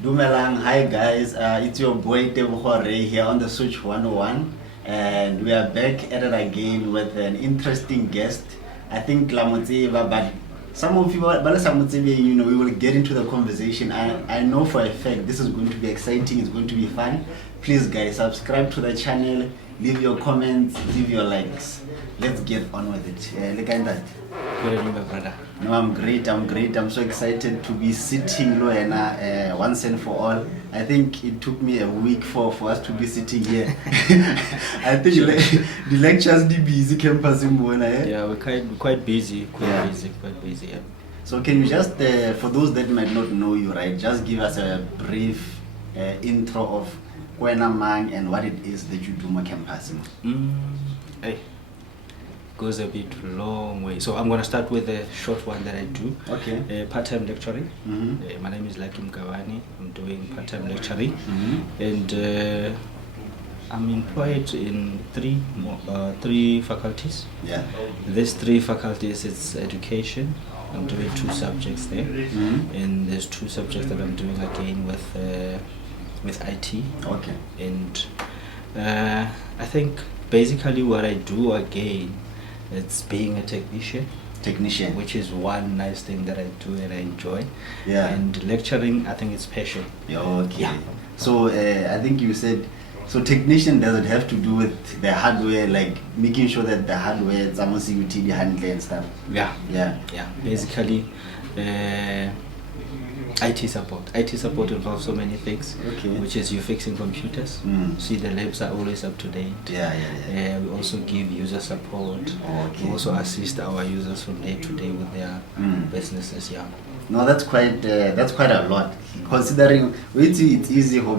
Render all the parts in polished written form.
Dumelang, hi guys, it's your boy Tebogo Ray here on the Switch 101, and we are back at it again with an interesting guest. I think Lamotseva, but some of you, you know, we will get into the conversation. I know for a fact this is going to be exciting, it's going to be fun. Please guys, subscribe to the channel, leave your comments, leave your likes. Let's get on with it. Look at that. Good evening, my brother. No, I'm great. I'm so excited to be sitting Loena once and for all. I think it took me a week for us to be sitting here. I think the lectures be busy campus in Buena. Yeah, we're quite busy. Quite busy. Yeah. So can you just, for those that might not know you, right, just give us a brief intro of Kwena Mang and what it is that you do on campus? Hey. Goes a bit long way. So I'm going to start with the short one that I do. Okay. Part-time lecturing. My name is Ntate Mkabane. I'm doing part-time lecturing. And I'm employed in three faculties. Yeah. These three faculties, it's education. I'm doing 2 subjects there. And there's 2 subjects that I'm doing again with IT. Okay. And I think basically what I do again, it's being a technician, which is one nice thing that I do and I enjoy. Yeah. And lecturing, I think it's passion. Yeah, okay. Yeah. So I think you said, so technician, does it have to do with the hardware, like making sure that the hardware, it's almost utility handler and stuff? Yeah. Basically, IT support involves so many things, which is you fixing computers. See, the labs are always up to date. Yeah. We also give user support. We also assist our users from day to day with their businesses. Yeah. No, that's quite a lot. Considering it's easy to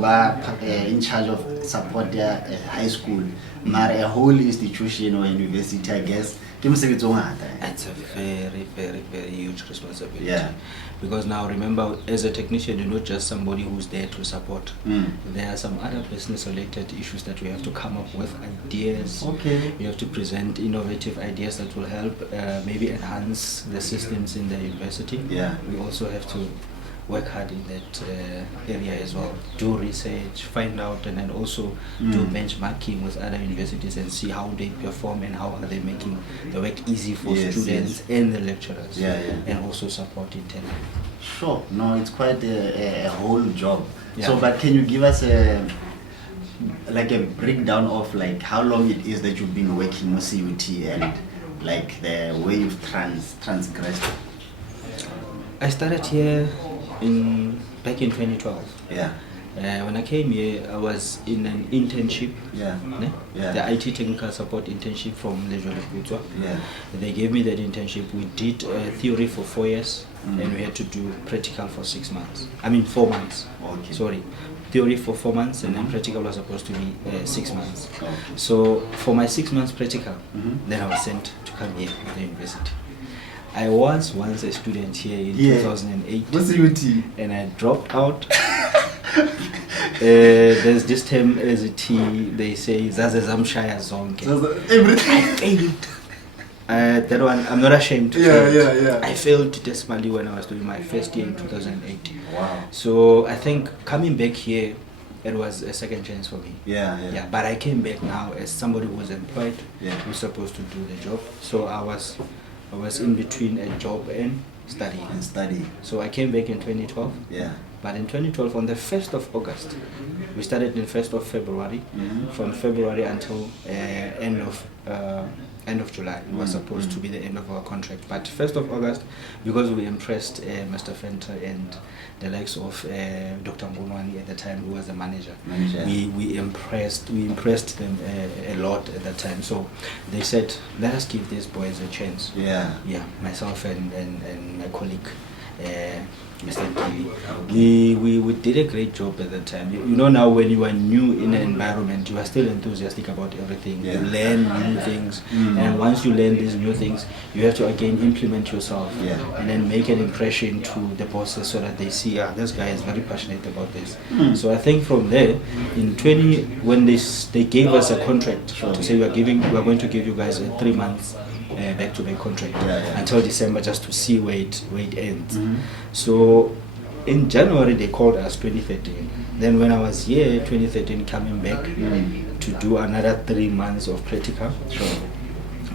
be in charge of support high school, but a whole institution or university, I guess. It's a very, very, very huge responsibility. Yeah. Because now remember, as a technician, you're not just somebody who's there to support. There are some other business-related issues that we have to come up with, ideas. Okay. You have to present innovative ideas that will help maybe enhance the systems in the university. Yeah. We also have to work hard in that area as well. Do research, find out, and then also do benchmarking with other universities and see how they perform and how are they making the work easy for students and the lecturers. And also support internally. Sure. No, it's quite a whole job. Yeah. So, but can you give us a breakdown of like how long it is that you've been working with CUT and like the way you've transgressed? I started here back in 2012. Yeah. When I came here, I was in an internship. The IT technical support internship from Lejole Putswa. Yeah. They gave me that internship. We did theory for 4 years, and we had to do practical for 6 months. 4 months. Okay. Sorry. Theory for 4 months, and then practical was supposed to be 6 months. Okay. So for my 6 months practical, then I was sent to come here to the university. I was once a student here in 2008. What's UT? And I dropped out. There's this term as a T, they say Zazazamshaya Zonke. Everything. I failed. That one, I'm not ashamed to say it. I failed dismally when I was doing my first year in 2008. Wow. So I think coming back here, it was a second chance for me. Yeah. But I came back now as somebody who was employed, who's supposed to do the job. So I was in between a job and studying. So I came back in 2012. Yeah. But in 2012, on the 1st of August, we started in 1st of February. From February until end of July, it was supposed to be the end of our contract. But 1st of August, because we impressed Mr. Fenter and the likes of Dr. Mbonwani at the time, who was the manager. We impressed them a lot at that time. So they said, let us give these boys a chance. Yeah. Myself and my colleague, Mr. TV. We did a great job at that time. You know, now when you are new in an environment, you are still enthusiastic about everything. You learn new things, and once you learn these new things, you have to again implement yourself, and then make an impression to the bosses so that they see, this guy is very passionate about this. So I think from there, in when they gave us a contract to say we are going to give you guys a 3 months back-to-back contract until December, just to see where it ends. So in January they called us 2013. Then when I was here 2013 coming back to do another 3 months of practical.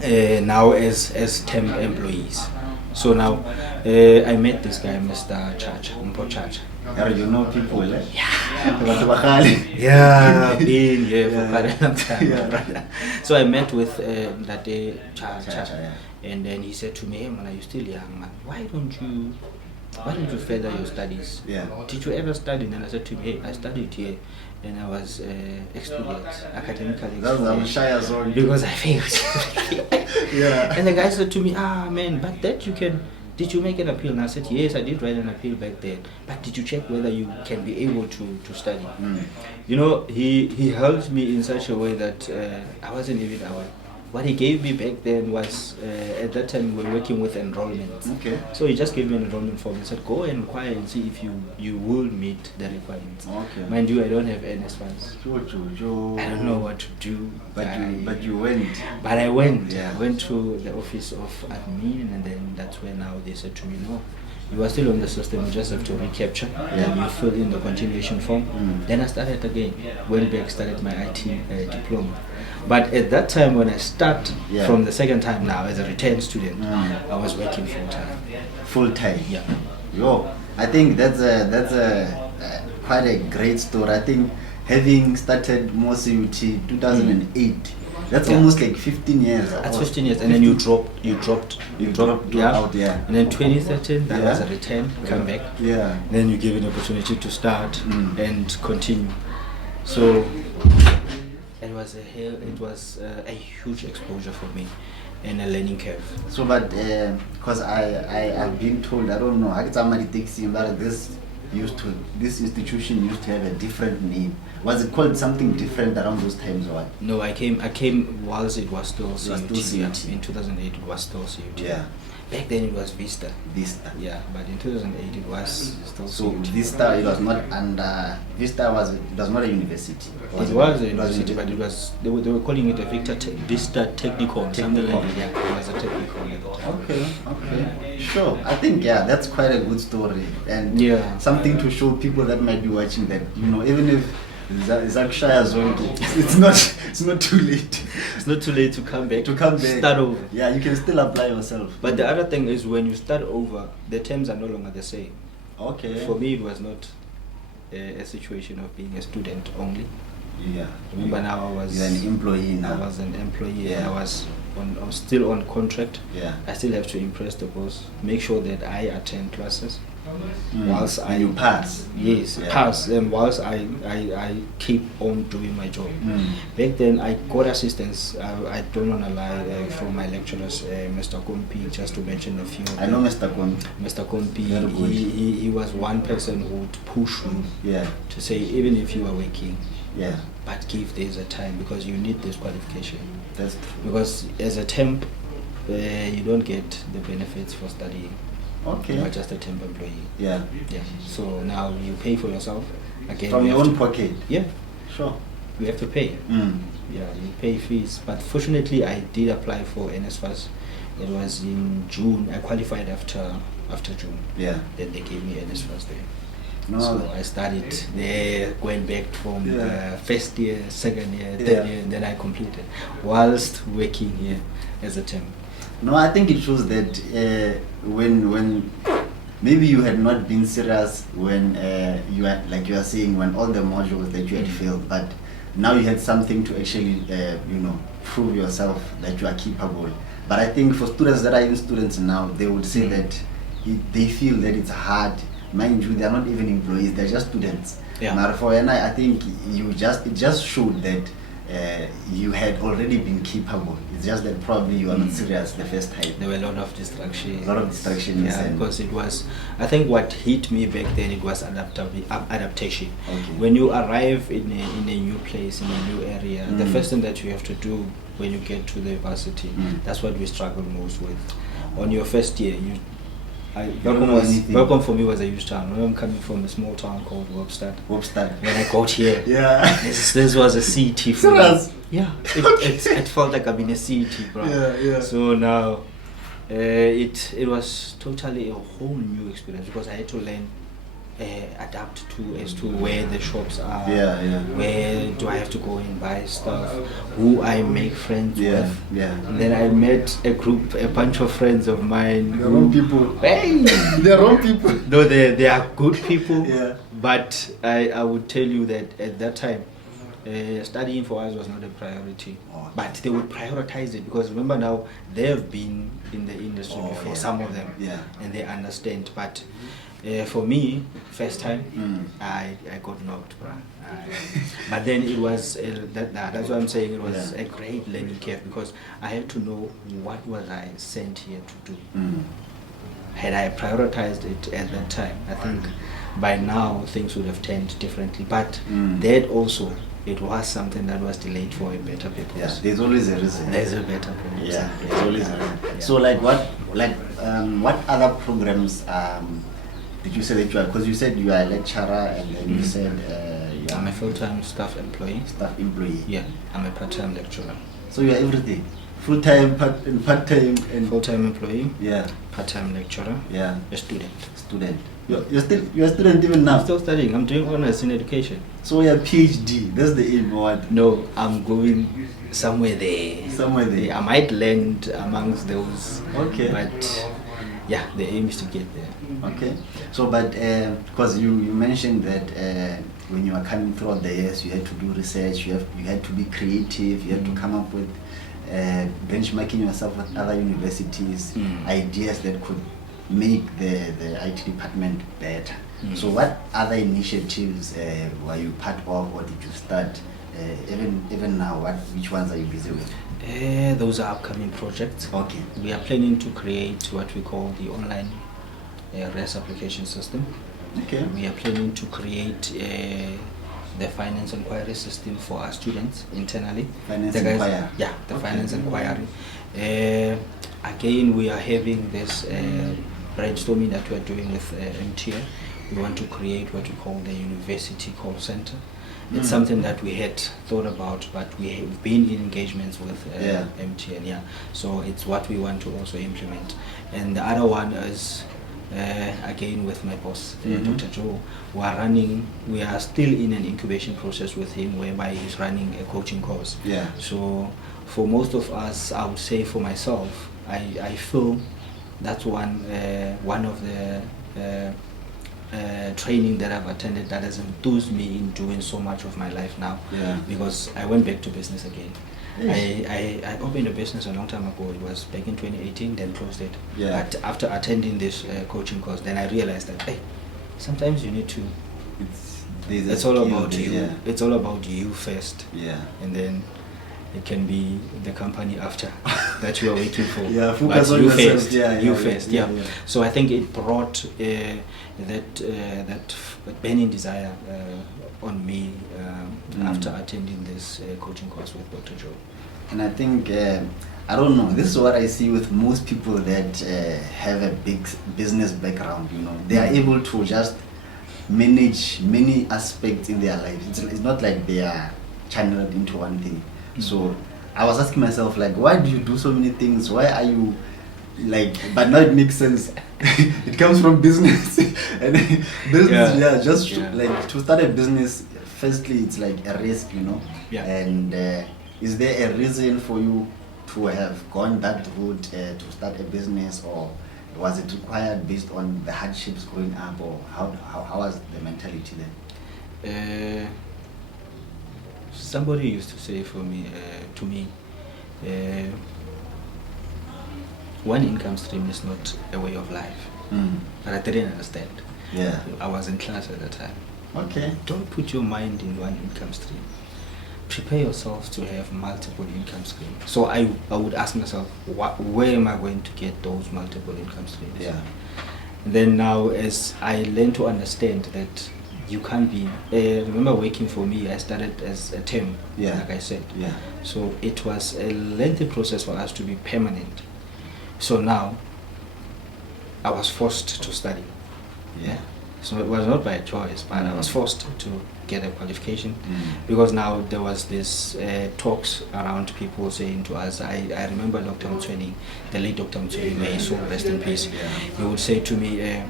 Now as temp employees. So now I met this guy, Mr. Mpo Chacha. You know people, eh? Yeah, been here for quite a long time, brother. So I met with Ntate Chacha, and then he said to me, "Hey man, are you still young, man? Why don't you further your studies? Yeah. Did you ever study?" And then I said to him, "Hey, I studied here, and I was excluded, academically excluded, because I failed." Yeah. And the guy said to me, man, but that you can, did you make an appeal? And I said, yes, I did write an appeal back then, but did you check whether you can be able to study? You know, he helped me in such a way that I wasn't even aware. What he gave me back then was, at that time we were working with enrollment. Okay. So he just gave me an enrollment form and said, go and inquire and see if you will meet the requirements. Okay. Mind you, I don't have NS funds. Sure. I don't know what to do. But you went. But I went. Yeah. I went to the office of admin, and then that's where now they said to me, no, you are still on the system, you just have to recapture. Then you fill in the continuation form. Then I started again. Went back, started my IT diploma. But at that time, when I start from the second time now as a return student, I was working full time. Full time. Yeah. Yo, I think that's a quite a great story. I think having started MoCUT 2008, that's almost like 15 years. That's 15 years, and then you dropped out, yeah. And then 2013, that was a return, come back. Yeah. Then you give an opportunity to start and continue. So it was a huge exposure for me and a learning curve. So, but because I've been told, I don't know, I somebody takes him, but this institution used to have a different name. Was it called something different around those times or what? No, I came whilst it was still CUT. CUT. In 2008 it was still CUT. Yeah. Back then it was Vista. Yeah, but in 2008 it was still so CUT. Vista, it was not under Vista it was not a university. It was a university, but it was they were calling it a Vista Technical. Something like that. Yeah, it was a technical at the time. Okay. Sure. I think that's quite a good story and something to show people that might be watching that, even if Zakshaya Zonke, it's not too late. It's not too late to come back. Start over. Yeah, you can still apply yourself. But the other thing is when you start over, the terms are no longer the same. Okay. For me, it was not a situation of being a student only. Yeah. Remember now you're an employee now. I was an employee. Yeah. I was still on contract. Yeah. I still have to impress the boss. Make sure that I attend classes. Whilst you pass. Yes, pass. And whilst I keep on doing my job. Back then I got assistance. I don't want to lie, from my lecturers, Mr. Kompi, just to mention a few. I know Mr. Kompi. Mr. Kompi, he was one person who would push me to say, even if you are working, but give this a time because you need this qualification. That's true. Because as a temp, you don't get the benefits for studying. Okay. You are just a temp employee. Yeah. So now you pay for yourself. Again, from your own pocket. Yeah. Sure. You have to pay. Yeah, you pay fees. But fortunately, I did apply for NSFAS. It was in June. I qualified after June. Yeah. Then they gave me NSFAS there. No. So I started there, going back from first year, second year, third year, and then I completed whilst working here as a temp. No, I think it shows that when maybe you had not been serious when you are saying, when all the modules that you had failed, but now you had something to actually prove yourself that you are capable. But I think for students that are even students now, they would say that they feel that it's hard. Mind you, they are not even employees; they're just students. But for I think it just showed that you had already been capable. It's just that probably you are not serious the first time. There were a lot of distractions. Because it was, I think what hit me back then, it was adaptation. Okay. When you arrive in a new place, in a new area, the first thing that you have to do when you get to the university, that's what we struggle most with. On your first year, Welkom for me was a huge town. I'm coming from a small town called Webstad. When I got here, this was a city for me. Yeah, it felt like I'm in a city, bro. Yeah. So now, it was totally a whole new experience because I had to learn adapt to as to where the shops are, where do I have to go and buy stuff, who I make friends with. And then I met a bunch of friends of mine. They're wrong people. Hey! They're wrong people. No, they are good people. Yeah. But I would tell you that at that time, studying for us was not a priority. But they would prioritize it because remember now, they have been in the industry before, some of them, and they understand. But for me, first time, I got knocked, bruh. But then it was, that's what I'm saying, it was a great learning curve because I had to know what was I sent here to do. Had I prioritized it at that time, I think by now things would have turned differently. But that also, it was something that was delayed for a better purpose. Yeah, there's always a reason. There's a better purpose. Yeah, there's always a reason. Yeah. So what other programs did you say that you are? Because you said you are a lecturer and then you said you are I'm a full-time staff employee. Staff employee. Yeah, I'm a part-time lecturer. So you are everything. Full-time, part-time, and full-time employee. Yeah. Part-time lecturer. Yeah. A student. You're a student even now. I'm still studying. I'm doing honors in education. So you're PhD. That's the aim, or what? No, I'm going somewhere there. Somewhere there. I might land amongst those. Okay. But yeah, the aim is to get there. Okay. So, but because you mentioned that when you were coming throughout the years, you had to do research. You had to be creative. You had to come up with benchmarking yourself with other universities, ideas that could make the IT department better. So what other initiatives were you part of, or did you start? Even now, which ones are you busy with? Those are upcoming projects. Okay. We are planning to create what we call the online RES application system. Okay. We are planning to create the finance inquiry system for our students internally. Finance inquiry? Yeah, the finance inquiry. Again, we are having this brainstorming that we are doing with MTN. We want to create what we call the university call center. It's something that we had thought about, but we have been in engagements with MTN. Yeah, so it's what we want to also implement. And the other one is again with my boss, Dr. Joe. We are still in an incubation process with him, whereby he's running a coaching course. Yeah. So for most of us, I would say for myself, I feel that's one of the training that I've attended that has enthused me in doing so much of my life now. Yeah. Because I went back to business again. Yes. I opened a business a long time ago. It was back in 2018, then closed it. Yeah. But after attending this coaching course, then I realized that hey, sometimes you need to. It's all about you. Yeah. It's all about you first. Yeah. And then it can be the company after that you are waiting for. Yeah, focus on yourself. First. You first. Yeah. So I think it brought that burning desire on me after attending this coaching course with Dr. Joe. And I think I don't know. This is what I see with most people that have a big business background. You know, they are able to just manage many aspects in their life. It's not like they are channeled into one thing. So I was asking myself, like, why do you do so many things? Why are you like? But now it makes sense. It comes from business, and business. Like to start a business. Firstly, it's like a risk, you know. Yeah. And is there a reason for you to have gone that route to start a business, or was it required based on the hardships growing up, or how was the mentality then? Somebody used to say to me, one income stream is not a way of life. But I didn't understand. Yeah. I was in class at the time. Okay. Don't put your mind in one income stream. Prepare yourself to have multiple income streams. So I would ask myself, where am I going to get those multiple income streams? Yeah. And then now, as I learn to understand that you can't be. Remember, working for me, I started as a term, like I said. Yeah. So it was a lengthy process for us to be permanent. So now, I was forced to study. Yeah. So it was not by choice, but I was forced to get a qualification because now there was this talks around people saying to us. I remember Dr. Mtsweni, the late Dr. Mtsweni, may he so rest in peace. He would say to me,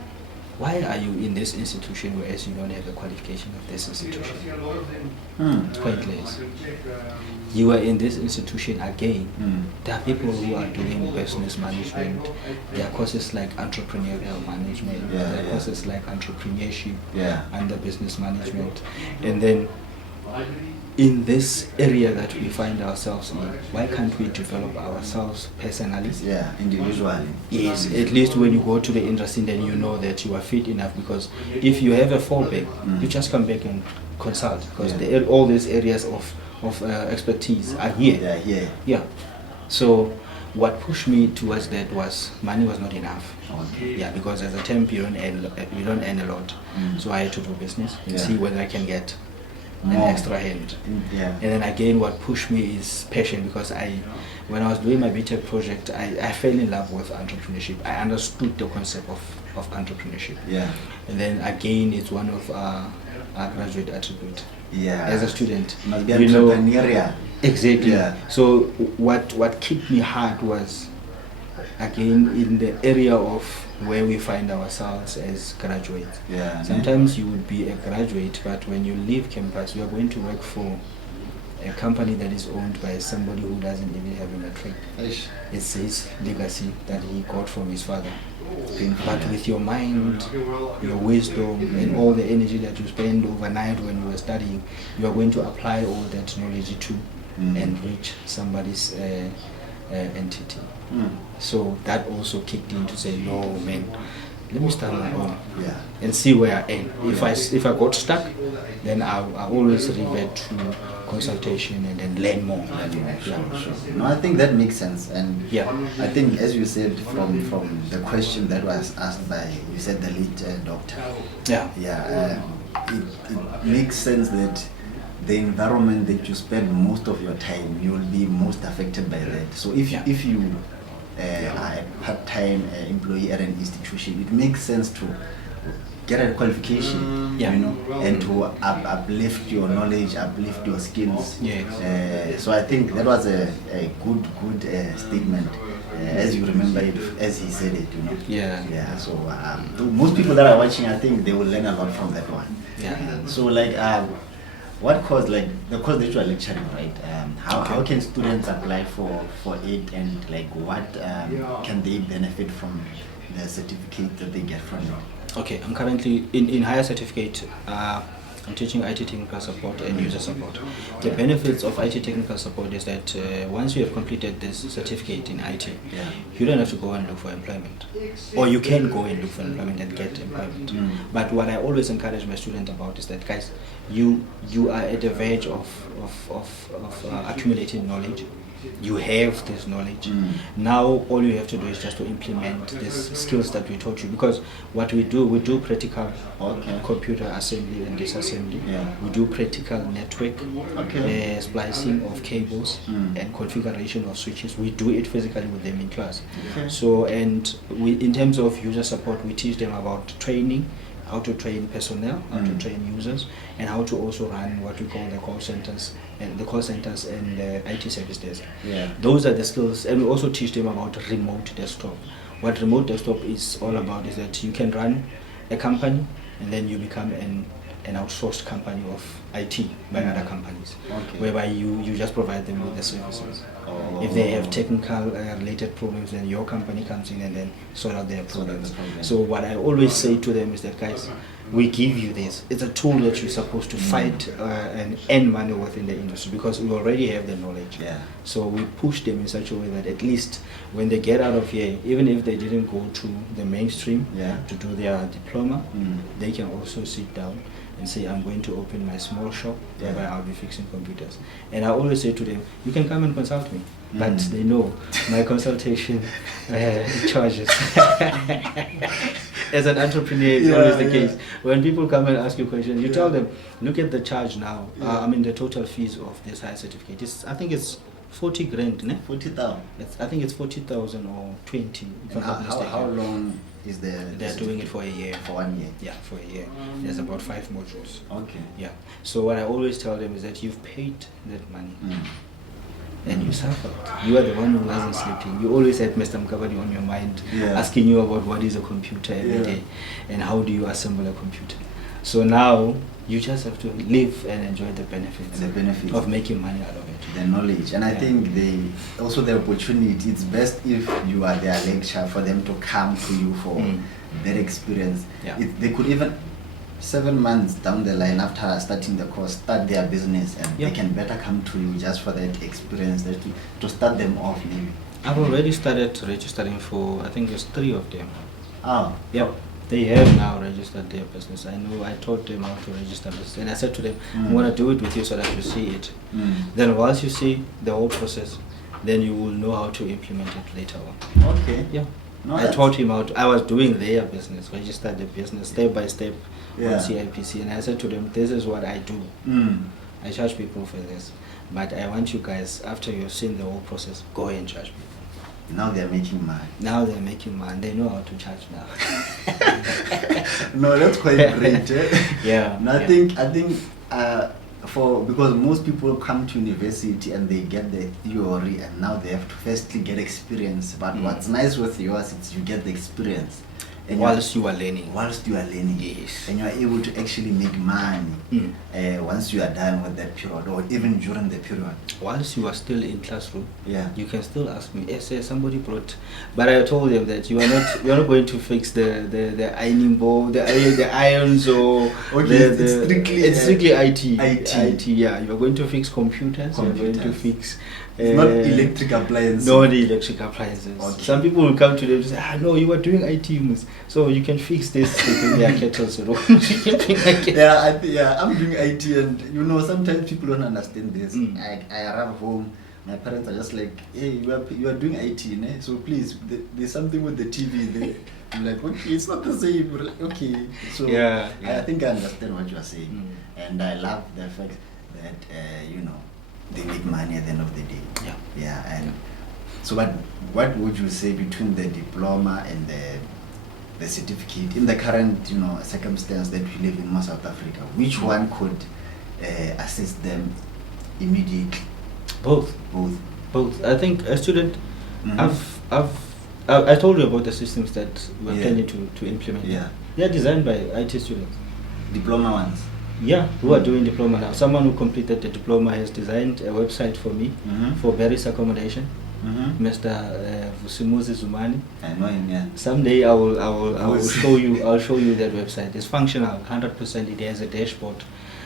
why are you in this institution whereas you don't have the qualification of this institution? It's pointless. You are in this institution again. There are people who are doing business management. There are courses like entrepreneurial management. There are courses like entrepreneurship under business management. And then in this area that we find ourselves in, why can't we develop ourselves personally? Yeah, individually. Yes, at least when you go to the industry, then you know that you are fit enough, because if you have a fallback, you just come back and consult, because all these areas of expertise are here. Yeah. So what pushed me towards that was money was not enough. Yeah, because as a temp you don't earn a lot. So I had to do business and see whether I can get an extra hand. And then again, what pushed me is passion, because when I was doing my BTech project, I fell in love with entrepreneurship. I understood the concept of entrepreneurship. And then again, it's one of our graduate attribute. As a student, must be entrepreneurial. Exactly. So what kicked me hard was, again, in the area of where we find ourselves as graduates. Sometimes you would be a graduate, but when you leave campus, you are going to work for a company that is owned by somebody who doesn't even have a matric. It's his legacy that he got from his father. But with your mind, your wisdom, and all the energy that you spend overnight when you were studying, you are going to apply all that knowledge to enrich somebody's entity. So that also kicked in to say, no man, let me start my own and see where I am. If I got stuck, then I always revert to consultation and then learn more. No, I think that makes sense. And I think, as you said, from the question that was asked by, you said, the lead doctor. It makes sense that the environment that you spend most of your time, you will be most affected by that. So if you are a part-time employee at an institution, it makes sense to get a qualification, and to uplift your knowledge, uplift your skills. So I think that was a good statement, as you remember it, as he said it. So most people that are watching, I think they will learn a lot from that one. So what course, like the course that you are lecturing, right? How can students apply for it, and what can they benefit from the certificate that they get from you? Okay, I'm currently in higher certificate. I'm teaching IT technical support and user support. The benefits of IT technical support is that once you have completed this certificate in IT, you don't have to go and look for employment. Or you can go and look for employment and get employment. But what I always encourage my students about is that, guys, you are at the verge of accumulating knowledge. You have this knowledge. Now all you have to do is just to implement these skills that we taught you, because what we do practical computer assembly and disassembly. We do practical network splicing of cables and configuration of switches. We do it physically with them in class. So, and in terms of user support, we teach them about training, how to train personnel, how to train users, and how to also run what we call the call centers and the IT service desk. Those are the skills. And we also teach them about remote desktop. What remote desktop is all about is that you can run a company and then you become an outsourced company of IT by other companies, whereby you just provide them with the services. If they have technical related problems, then your company comes in and then sort out their problems. So what I always say to them is that, guys, we give you this. It's a tool that you're supposed to fight and earn money within the industry, because we already have the knowledge. So we push them in such a way that at least when they get out of here, even if they didn't go to the mainstream to do their diploma, they can also sit down and say, I'm going to open my small shop whereby I'll be fixing computers. And I always say to them, you can come and consult me, but they know my consultation charges. As an entrepreneur, it's always the case. When people come and ask you questions, you tell them, look at the charge now. The total fees of this higher certificate. I think it's 40 grand, ne? 40,000. I think it's 40,000 or 20. How long is They're doing it for a year. For 1 year? Yeah, for a year. There's about 5 modules. Okay. Yeah. So what I always tell them is that you've paid that money. and you suffered. You are the one who wasn't sleeping. You always had Mr. Mkabane on your mind, asking you about what is a computer every day and how do you assemble a computer. So now you just have to live and enjoy the benefits of making money out of it. The knowledge. And I think also the opportunity, it's best if you are their lecturer for them to come to you for their experience. They could even 7 months down the line after starting the course, start their business, and they can better come to you just for that experience, to start them off maybe. I've already started registering for, I think there's 3 of them. Oh. Yep. They have now registered their business. I know I taught them how to register this, and I said to them, I'm going to do it with you so that you see it. Then once you see the whole process, then you will know how to implement it later on. Okay. Yeah. No, I taught him out. I was doing their business, registered the business step by step on CIPC, and I said to them, this is what I do. I charge people for this, but I want you guys, after you've seen the whole process, go and charge people. Now they're making money. Now they're making money. They know how to charge now. No, that's quite great. Yeah. No, I think because most people come to university and they get the theory, and now they have to firstly get experience. But what's nice with yours is you get the experience. And whilst you are learning. Yes. And you are able to actually make money once you are done with that period, or even during the period. Whilst you are still in classroom, you can still ask me, yes, somebody brought, but I told them that you are not going to fix the ironing board, the irons, or it's strictly IT. Yeah, you are going to fix computers. You are going to fix not electric appliances. No, the electric appliances. Okay. Some people will come to them and say, no, you are doing IT, so you can fix this in their kettles. I'm doing IT, and sometimes people don't understand this. I arrive home, my parents are just like, hey, you are doing IT, né? So please, there's something with the TV there. I'm like, okay, it's not the same. We're like, okay. So I think I understand what you are saying, and I love the fact that they make money at the end of the day. And so what would you say between the diploma and the certificate in the current circumstance that we live in South Africa? Which one could assist them immediately? Both. I think a student, I told you about the systems that we're planning to implement. They're designed by IT students. Diploma ones. Yeah, who are doing diploma now. Someone who completed the diploma has designed a website for me for Barry's accommodation. Mr. Vusimuzi Zumani. I know him. Yeah. Someday I will show you. I'll show you that website. It's functional, 100%. It has a dashboard.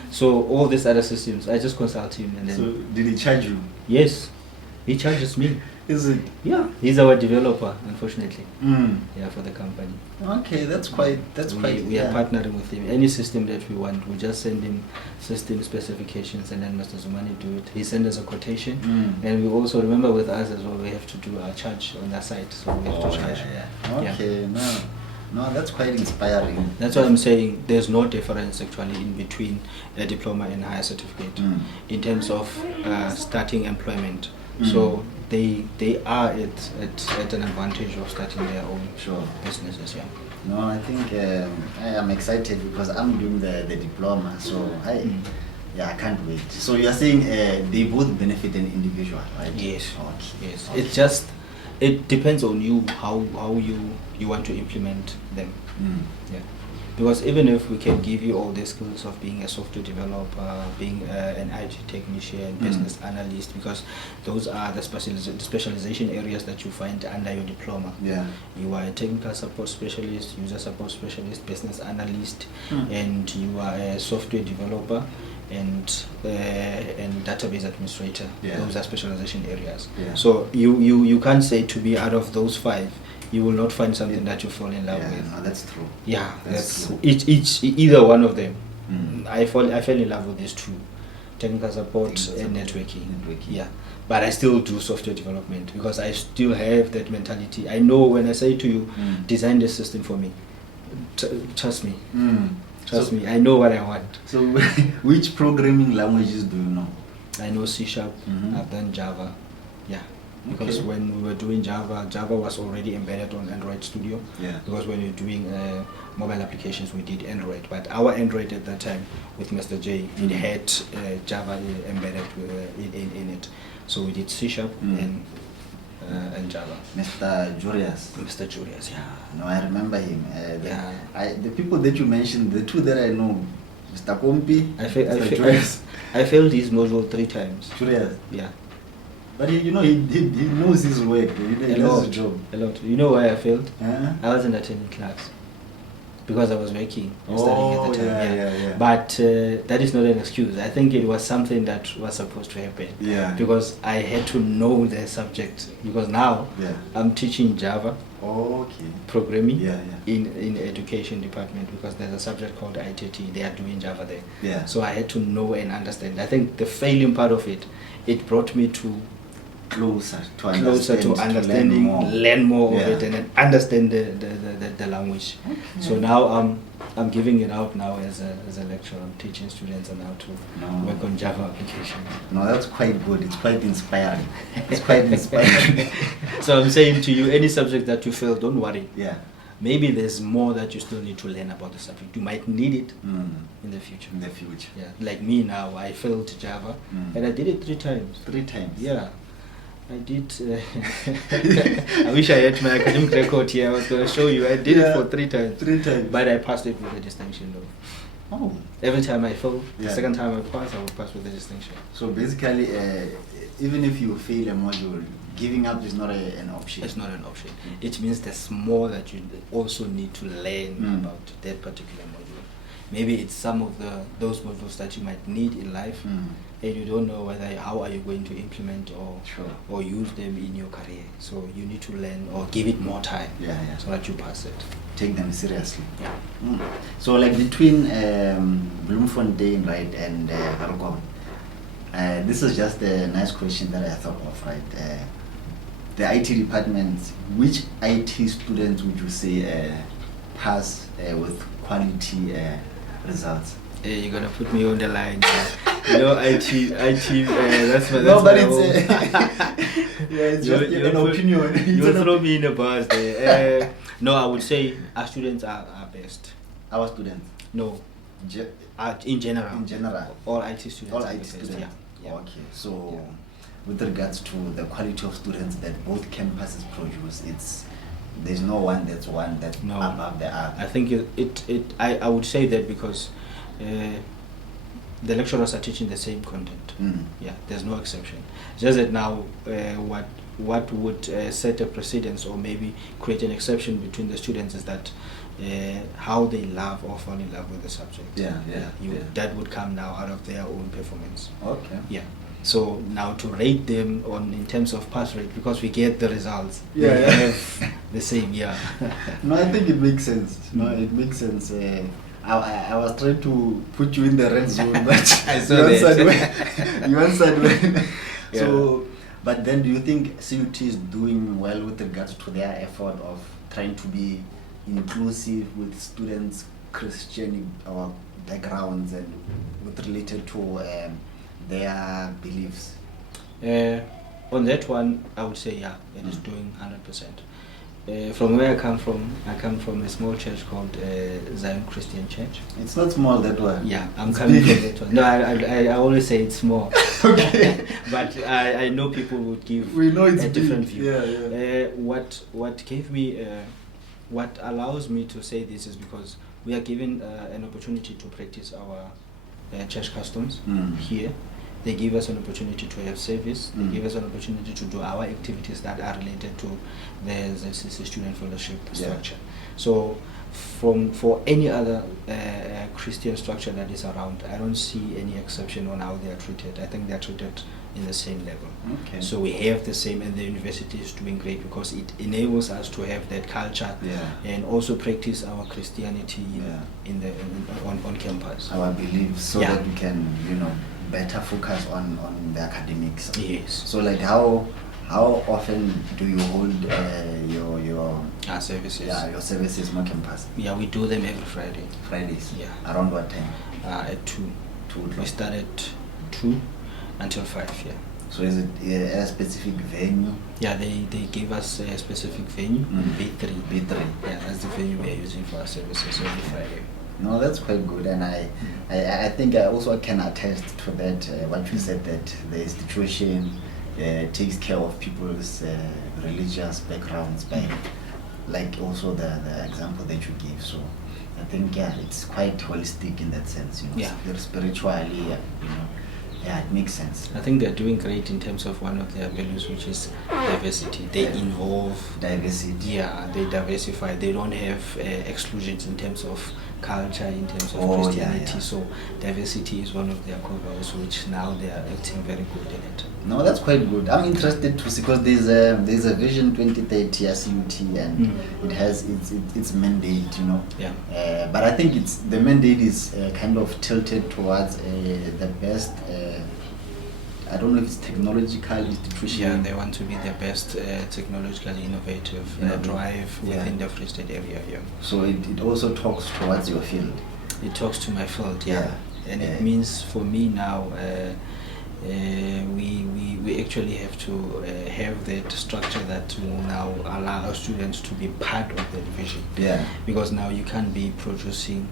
So all these other systems, I just consult him, and then. So did he charge you? Yes, he charges me. Is it? Yeah, he's our developer, unfortunately. Yeah, for the company. Okay, that's quite. We are partnering with him. Any system that we want, we just send him system specifications, and then Mr. Zumani do it. He sends us a quotation, and we also remember with us as well. We have to do our charge on that site, so we have to charge. Okay, no, that's quite inspiring. That's why I'm saying there's no difference actually in between a diploma and higher certificate in terms of starting employment. So they are at an advantage of starting their own businesses. No, I think I am excited because I'm doing the diploma, so I can't wait. So you're saying they both benefit an individual, right? Yes. Okay. Yes. Okay. It depends on you how you want to implement them. Because even if we can give you all the skills of being a software developer, being an IT technician, business analyst, because those are the specialization areas that you find under your diploma. You are a technical support specialist, user support specialist, business analyst, and you are a software developer and database administrator. Those are specialization areas. So you can't say to be out of those 5 you will not find something that you fall in love with. No, that's true. That's true. Either one of them. I fell in love with these 2, technical support and networking. But I still do software development because I still have that mentality. I know when I say to you, design this system for me. Trust me. Trust me. I know what I want. So, which programming languages do you know? I know C#. I've done Java. Because Okay. when we were doing Java was already embedded on Android Studio. Yeah. Because when we were doing mobile applications, we did Android. But our Android at that time with Mr. J, it had Java embedded in it. So we did C# and Java. Mr. Julius. Mr. Julius, yeah. No, I remember him. Yeah. The people that you mentioned, the two that I know, Mr. Kompi, Mr. Julius. I failed his module 3 times. Julius. Yeah. But he knows his work. He knows his job. A lot. You know why I failed? Huh? I wasn't attending class because I was working and studying at the time. Yeah. But that is not an excuse. I think it was something that was supposed to happen. Yeah. Because I had to know the subject. Because now I'm teaching Java programming in education department, because there's a subject called ITT. They are doing Java there. Yeah. So I had to know and understand. I think the failing part of it brought me to closer to understanding, learn more of it, and then understand the language. Okay. So now I'm giving it out now as a lecturer. I'm teaching students on how to work on Java application. No, that's quite good. It's quite inspiring. It's quite inspiring. So I'm saying to you, any subject that you fail, don't worry. Yeah. Maybe there's more that you still need to learn about the subject. You might need it in the future. In the future. Yeah. Like me now, I failed Java and I did it 3 times. 3 times. Yeah. I did. I wish I had my academic record here. I was going to show you. I did it for 3 times. 3 times. But I passed it with a distinction though. Oh. Every time I failed, the second time I passed, I would pass with a distinction. So basically, even if you fail a module, giving up is not an option. It's not an option. It means there's more that you also need to learn about that particular module. Maybe it's some of those modules that you might need in life, and you don't know how are you going to implement or use them in your career. So you need to learn or give it more time, so that you pass it. Take them seriously. Yeah. So like between Bloemfontein, right, and Welkom, this is just a nice question that I thought of, right? The IT departments, which IT students would you say pass with quality results? You're gonna put me on the line. You know, IT. That's my. No, that's but my it's just an opinion. You throw me in the bus there. No, I would say our students are best. Our students. No. In general. In general. All IT students. All are IT the best. students. Yeah. Okay. So, with regards to the quality of students that both campuses produce, there's no one that's above the other. I think I would say that because the lecturers are teaching the same content. Yeah, there's no exception. Just that now, what would set a precedence or maybe create an exception between the students is that how they love or fall in love with the subject. That would come now out of their own performance. Okay. Yeah. So now to rate them in terms of pass rate, because we get the results, they have the same. No, I think it makes sense. No, it makes sense. I was trying to put you in the red zone, but I saw you answered well. So, but then do you think CUT is doing well with regards to their effort of trying to be inclusive with students' Christian or backgrounds and with related to their beliefs? On that one, I would say it is doing 100%. From where I come from a small church called Zion Christian Church. It's not small, that one. Yeah, I'm coming from that one. No, I always say it's small. Okay. But I know people would give it's a different big. view. What gave me, what allows me to say this is because we are given an opportunity to practice our church customs here. They give us an opportunity to have service. They give us an opportunity to do our activities that are related to the ZCC student fellowship structure. So for any other Christian structure that is around, I don't see any exception on how they are treated. I think they are treated in the same level. Okay. So we have the same, and the university is doing great because it enables us to have that culture and also practice our Christianity on campus. Our beliefs, so that we can, better focus on the academics. Yes. So like how often do you hold your services? Yeah, your services on campus. Yeah, we do them every Friday. Fridays. Yeah. Around what time? At 2. 2 o'clock. We start at 2 until 5. Yeah. So is it a specific venue? Yeah, they gave us a specific venue, B3. B3. Yeah, that's the venue we are using for our services every Friday. No, that's quite good, and I think I also can attest to that. What you said, that the institution takes care of people's religious backgrounds by, like also the example that you give. So I think it's quite holistic in that sense. Spiritually, yeah, it makes sense. I think they're doing great in terms of one of their values, which is diversity. They involve diversity. Yeah, they diversify. They don't have exclusions in terms of culture, in terms of Christianity. Yeah. So diversity is one of their core values, which now they are acting very good in it. No, that's quite good. I'm interested to see, because there's a Vision 2030 CUT, and it has its mandate, Yeah. but I think the mandate is kind of tilted towards the best. I don't know if it's technological institution. Yeah, they want to be the best technologically innovative drive within the Free State area. Yeah. So it also talks towards your field. It talks to my field, yeah. And it means for me now, we actually have to have that structure that will now allow our students to be part of that vision. Yeah. Because now you can't be producing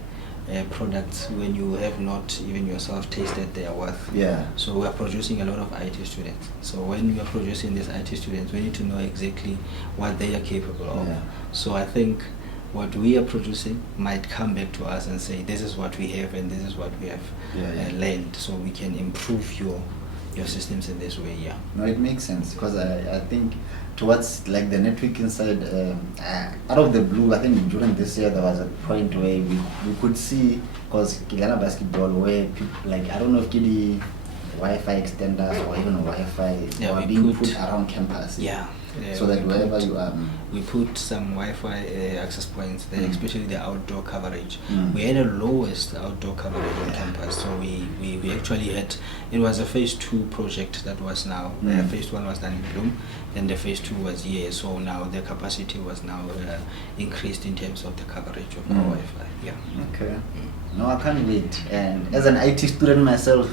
products when you have not even yourself tasted their worth. Yeah. So we are producing a lot of IT students. So when we are producing these IT students, we need to know exactly what they are capable of. Yeah. So I think what we are producing might come back to us and say, this is what we have and this is what we have learned, so we can improve your systems in this way. Yeah. No, it makes sense, because I think towards like the networking side, out of the blue, I think during this year there was a point where we could see, because Kilana basketball, where people, like, I don't know if the Wi-Fi extenders or even Wi-Fi were being put around campus. Yeah. So that wherever you are, we put some Wi-Fi access points there, especially the outdoor coverage. We had the lowest outdoor coverage on campus, so we actually had, it was a phase 2 project that was now, phase 1 was done in Bloom, then the phase 2 was here, so now the capacity was now increased in terms of the coverage of our Wi-Fi. Yeah. Okay. No, I can't wait. And as an IT student myself,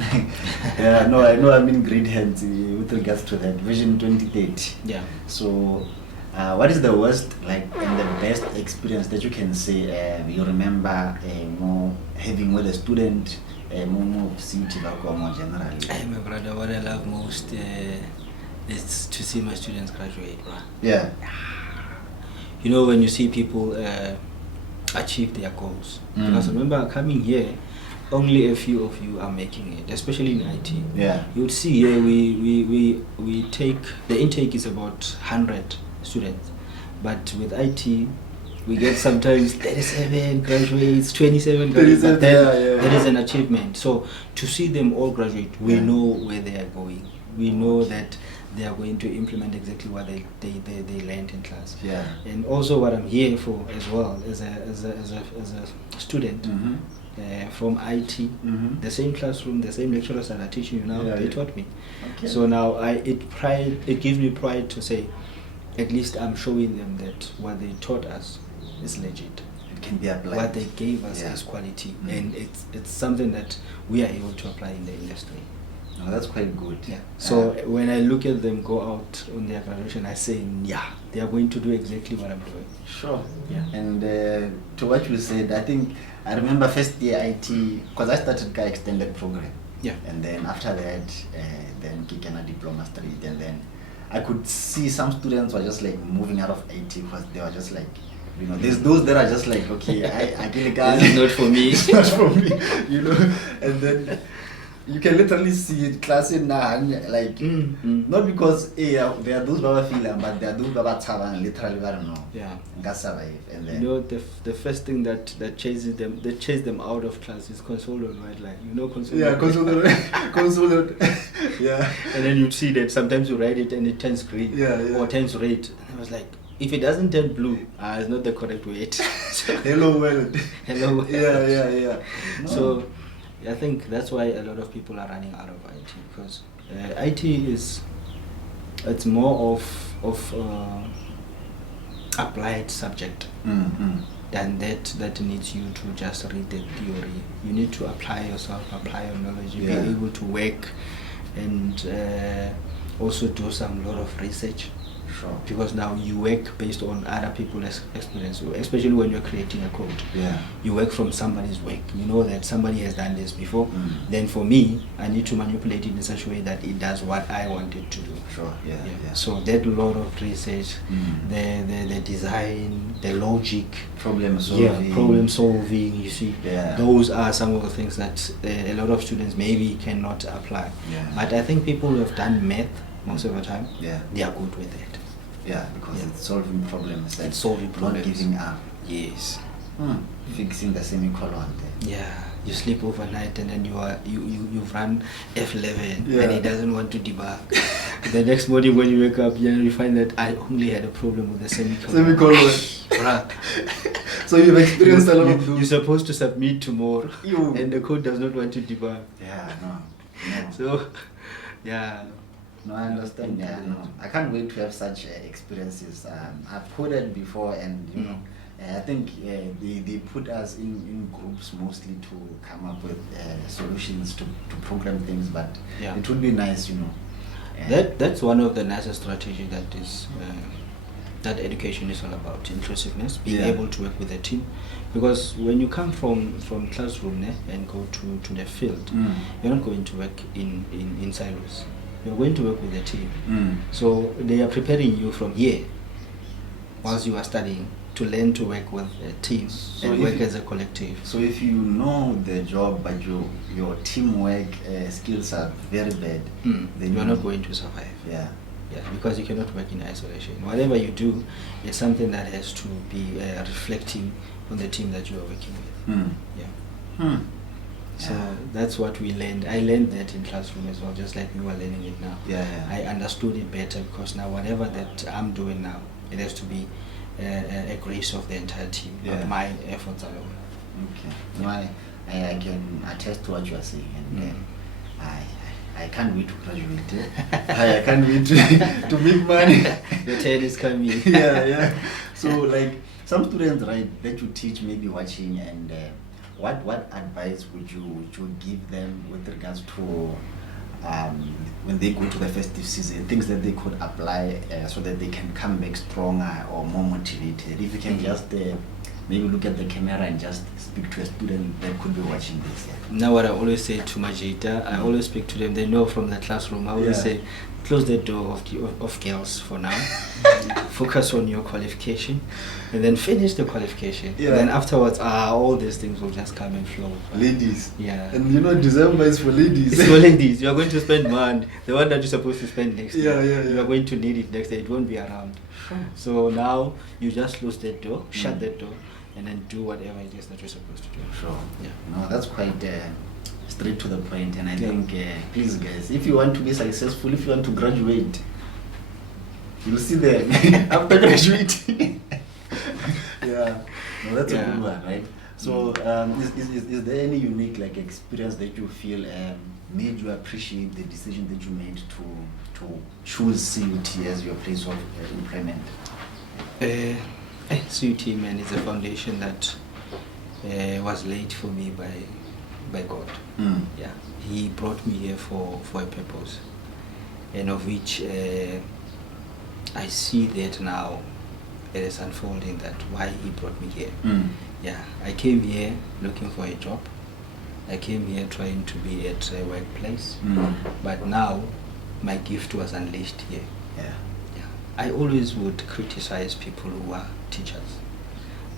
I know I'm in great hands with regards to that Vision 2030. Yeah. So, what is the worst, like, and the best experience that you can say you remember more having with a student, more CUT or more generally? My brother, what I love most is to see my students graduate. Right? Yeah. You know, when you see people achieve their goals. Because remember, coming here, only a few of you are making it, especially in IT. Yeah. You would see here we take, the intake is about 100 students, but with IT we get sometimes 37 graduates, 27 graduates, but then that is an achievement. So to see them all graduate, we know where they are going. We know that they are going to implement exactly what they learned in class. Yeah. And also what I'm here for as well, as a student from IT, the same classroom, the same lecturers that are teaching you now, they taught me. Okay. So now it gives me pride to say, at least I'm showing them that what they taught us is legit. It can be applied. What they gave us is quality, and it's something that we are able to apply in the industry. No, that's quite good. Yeah. So when I look at them go out on their graduation, I say, they are going to do exactly what I'm doing. Sure. Yeah. And to what you said, I think I remember first year IT, because I started extended program. Yeah. And then after that, then Kikena diploma street, and then I could see some students were just like moving out of IT because they were just like, there's those that are just like, okay, I this is not for me. It's not for me, and then you can literally see it class in like not because there are those baba feeling, but there are those baba taban literally I don't know. Yeah. Survive, and then the first thing that chases them, that chase them out of class is console on white line. Console. Yeah, console. Yeah. And then you see that sometimes you write it and it turns green. Yeah. Or turns red. And I was like, if it doesn't turn blue, it's not the correct weight. Hello world. Hello world. Yeah. No. So I think that's why a lot of people are running out of IT, because IT it's more of applied subject than that needs you to just read the theory. You need to apply yourself, apply your knowledge, be able to work and also do some lot of research. Sure. Because now you work based on other people's experience, especially when you're creating a code. Yeah. You work from somebody's work. You know that somebody has done this before. Mm. Then for me, I need to manipulate it in such a way that it does what I want it to do. Sure. Yeah. Yeah. So that lot of research, the design, the logic, Problem solving. problem solving. You see, Yeah. those are some of the things that a lot of students maybe cannot apply. Yeah. But I think people who have done math most of the time, Yeah. they are good with it. Yeah, because it's solving problems. It's solving problems. Not giving up. Yes. Fixing the semicolon there. Yeah. You sleep overnight and then you've run F11 Yeah. and it doesn't want to debug. The next morning when you wake up, you find that I only had a problem with the semicolon. Bruh. So you've experienced a lot of You're supposed to submit tomorrow You. and the code does not want to debug. Yeah, no. So, yeah. No, I understand. Yeah, no. I can't wait to have such experiences. I've coded before, and you know, I think they put us in groups mostly to come up with solutions to program things. But Yeah. it would be nice, you know. That's one of the nicest strategy that is that education is all about, inclusiveness, being Yeah. able to work with a team. Because when you come from classroom and go to the field, you're not going to work in silos. You're going to work with a team. So they are preparing you from here, whilst you are studying, to learn to work with a team and work as a collective. So if you know the job but your teamwork skills are very bad, then you're not going to survive. Yeah. Yeah, because you cannot work in isolation. Whatever you do is something that has to be reflecting on the team that you are working with. Yeah. So that's what we learned. I learned that in classroom as well, just like we were learning it now. Yeah. I understood it better because now whatever that I'm doing now, it has to be a grace of the entire team, not my efforts alone. Okay. No, I can attest to what you are saying, and I can't wait to graduate. I can't wait to make money. The turn is coming. Yeah. So like some students, right, that you teach maybe watching, and what advice would you give them with regards to when they go to the festive season, things that they could apply so that they can come back stronger or more motivated? If you can just maybe look at the camera and just speak to a student that could be watching this. Now what I always say to my Jita, I always speak to them, they know from the classroom, I always say, close the door of girls for now. Focus on your qualification and then finish the qualification. And then afterwards, all these things will just come and flow. Ladies. Yeah. And you know, December is for ladies. It's for ladies. You are going to spend money. The one that you're supposed to spend next year. Yeah. You are going to need it next year. It won't be around. So now you just close that door, shut that door, and then do whatever it is that you're supposed to do. Sure. Yeah. No, that's quite straight to the point. And I think, please guys, if you want to be successful, if you want to graduate, you'll see there after graduating. Yeah. No, that's a good one, right? So, is there any unique experience that you feel made you appreciate the decision that you made to choose CUT as your place of employment? CUT, man, is a foundation that was laid for me by God. Yeah, He brought me here for a purpose, and of which I see that now it is unfolding that why He brought me here. Yeah, I came here looking for a job. I came here trying to be at a workplace, but now my gift was unleashed here. Yeah. I always would criticize people who are teachers,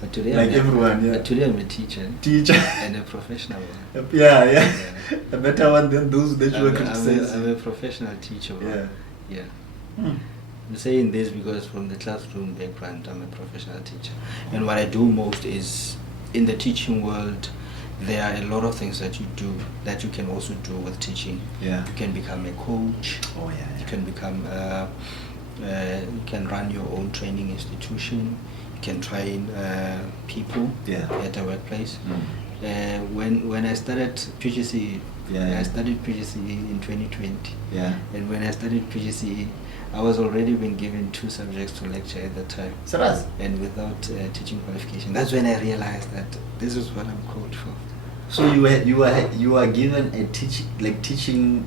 but today everyone. But today I'm a teacher and a professional one. Yeah. A better one than those that you were criticizing. I'm a professional teacher. Yeah. I'm saying this because from the classroom background, I'm a professional teacher, and what I do most is in the teaching world. There are a lot of things that you do that you can also do with teaching. Yeah. You can become a coach. Oh yeah. You can become. You can run your own training institution. You can train people at a workplace. When I started PGCE, I started PGCE in 2020. Yeah. And when I started PGCE, I was already been given 2 subjects to lecture at that time. Serious? And without teaching qualification. That's when I realized that this is what I'm called for. So you were given a teaching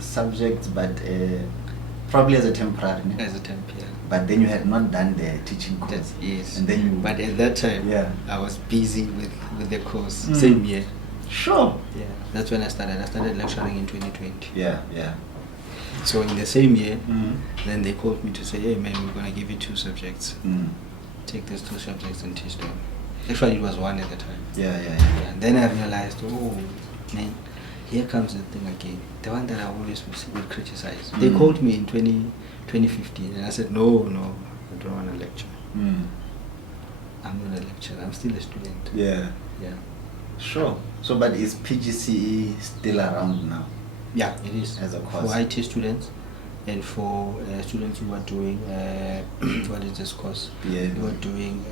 subjects, but probably as a temporary. As a temp, yeah. But then you had not done the teaching course. Yes. And then you, but at that time, yeah, I was busy with the course. Same year. Sure. Yeah. That's when I started. I started lecturing in 2020. Yeah, yeah. So in the same year, then they called me to say, hey man, we're gonna give you 2 subjects. Take these 2 subjects and teach them. Actually, it was 1 at the time. Yeah. And then I realized, oh man, here comes the thing again. The one that I always would criticize. They called me in 2015, and I said, no, I don't want to lecture. I'm not a lecturer. I'm still a student. Yeah. Sure. So, but is PGCE still around now? Yeah, it is. As a course. For IT students and for students who are doing, what is this course? Yeah. Who are doing,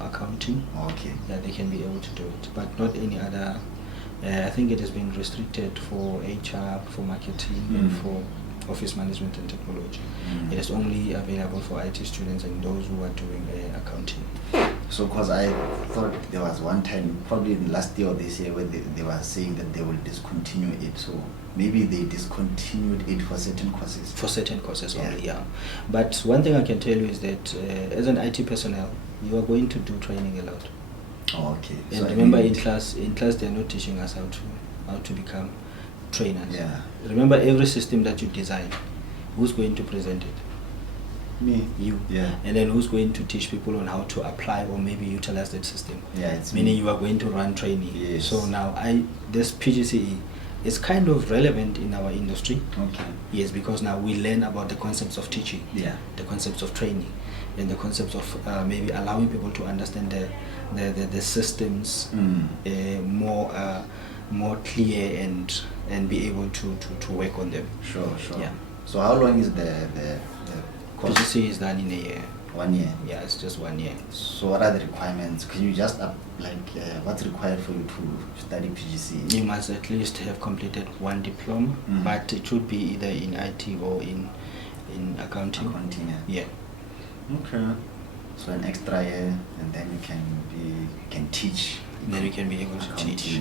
accounting. Okay. Yeah, they can be able to do it. But not any other. I think it has been restricted for HR, for marketing, and for office management and technology. It is only available for IT students and those who are doing accounting. So, because I thought there was one time, probably in last year or this year, where they were saying that they will discontinue it. So maybe they discontinued it for certain courses. For certain courses only, yeah. But one thing I can tell you is that as an IT personnel, you are going to do training a lot. Oh, okay. And so remember, in class they are not teaching us how to become trainers. Yeah. Remember, every system that you design, who's going to present it? Me. You. Yeah. And then who's going to teach people on how to apply or maybe utilize that system? Yeah, it's meaning me. You are going to run training. Yes. So now this PGCE is kind of relevant in our industry. Okay. Yes, because now we learn about the concepts of teaching, Yeah. the concepts of training, and the concepts of maybe allowing people to understand the systems more clear and be able to work on them. Sure. Yeah. So how long is the course? PGCE is done in a year. 1 year. Yeah, it's just 1 year. So what are the requirements? Can you just what's required for you to study PGCE? You must at least have completed 1 diploma, but it should be either in IT or in accounting. Accounting, yeah. Okay. So an extra year, and then you can teach. Then you can be able to teach.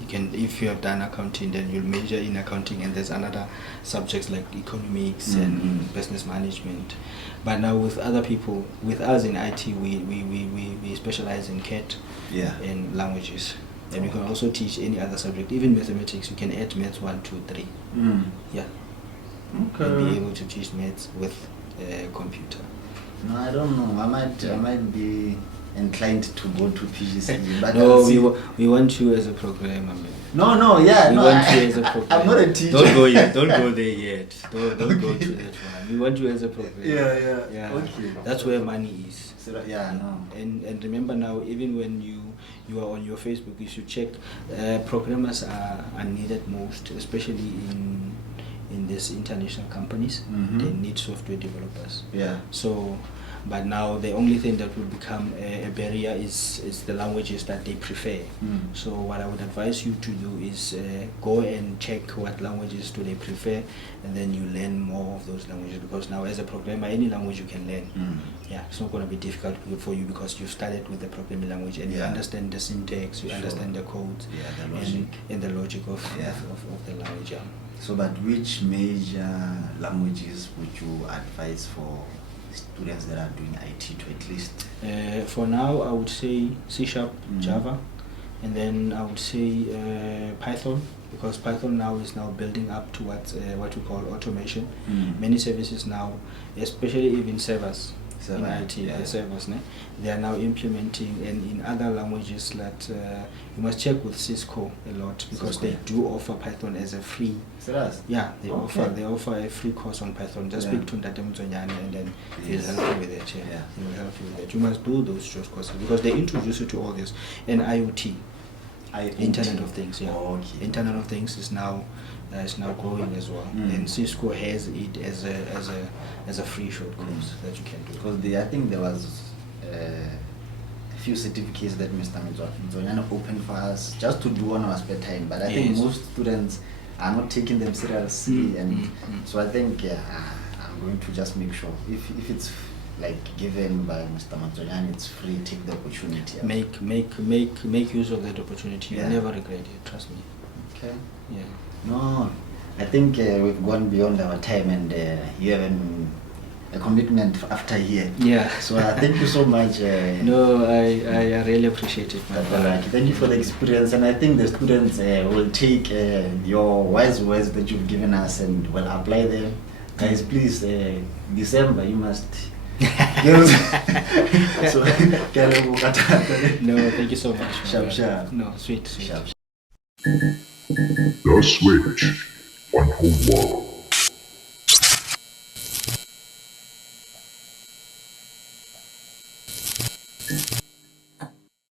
You can, if you have done accounting, then you'll major in accounting, and there's another subjects like economics and business management. But now with other people, with us in IT, we specialize in CAT and languages. And we can also teach any other subject, even mathematics. You can add maths 1, 2, 3. Yeah. Okay. And be able to teach maths with a computer. No, I don't know. I might be inclined to go to PGCE. But no, we want you as a programmer, man. No, yeah. We want you as a programmer. I'm not a teacher. Don't go yet. Don't go there yet. Don't go to that one. We want you as a programmer. Yeah. Okay. That's where money is. So, yeah, no. And remember now, even when you are on your Facebook, you should check. Programmers are needed most, especially in these international companies. They need software developers. Yeah. So, but now the only thing that will become a barrier is the languages that they prefer. So what I would advise you to do is go and check what languages do they prefer, and then you learn more of those languages, because now as a programmer, any language you can learn. Yeah, it's not going to be difficult for you because you started with the programming language and you understand the syntax, you understand the codes, the logic. And the logic of the language. So, but which major languages would you advise for students that are doing IT to at least? For now, I would say C#, Java, and then I would say Python, because Python now is building up to what we call automation. Many services now, especially even servers in IT, the servers, they are now implementing, and in other languages that you must check with Cisco a lot, because they do offer Python as a free. Yeah, they offer a free course on Python. Just speak to Ntate Mkabane and then he'll help you with it. He will help you with that. You must do those short courses because they introduce you to all this. And IoT, Internet of Things. Yeah, Internet of Things is now growing as well. And Cisco has it as a free short course that you can do. Because I think there was a few certificates that Mr. Mkabane opened for us just to do on our spare time. But I think most students are not taking them seriously, and so I think I'm going to just make sure if it's like given by Mr. Mkabane, it's free. Take the opportunity. Make use of that opportunity. You'll never regret it. Trust me. Okay. Yeah. No, I think we've gone beyond our time, and you have a commitment after here. Yeah. So thank you so much. No, I really appreciate it, man. Thank you for the experience, and I think the students will take your wise words that you've given us and will apply them. Guys, please, December you must. So, no, thank you so much. Sharp, sharp. No, sweet. Sharp. The Switch 101.